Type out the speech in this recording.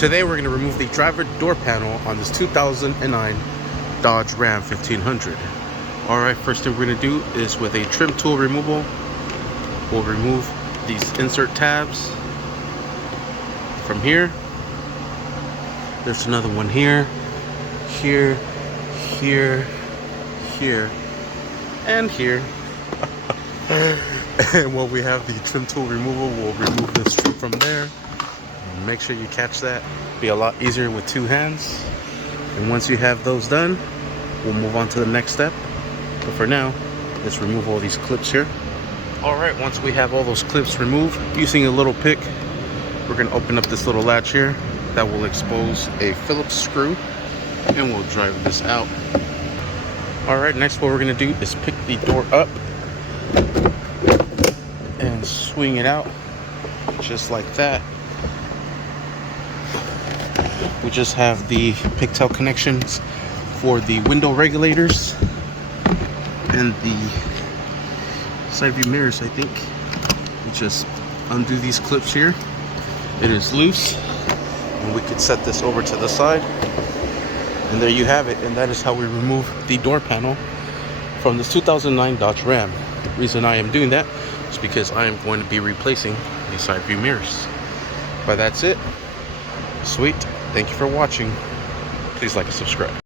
Today we're going to remove the driver door panel on this 2009 Dodge Ram 1500. Alright, first thing we're going to do is with a trim tool removal, we'll remove these insert tabs from here. There's another one here, here, here, here, and here. And while we have the trim tool removal, we'll remove this trim from there. Make sure you catch that. Be a lot easier with two hands. And once you have those done, we'll move on to the next step. But for now, let's remove all these clips here. Alright, once we have all those clips removed, using a little pick, we're going to open up this little latch here that will expose a Phillips screw, and we'll drive this out. Alright, next what we're going to do is pick the door up and swing it out just like that. We just have the pigtail connections for the window regulators and the side view mirrors, I think. We just undo these clips here. It is loose, and we could set this over to the side, and there you have it. And that is how we remove the door panel from this 2009 Dodge Ram. The reason I am doing that is because I am going to be replacing the side view mirrors. But that's it. Sweet. Thank you for watching. Please like and subscribe.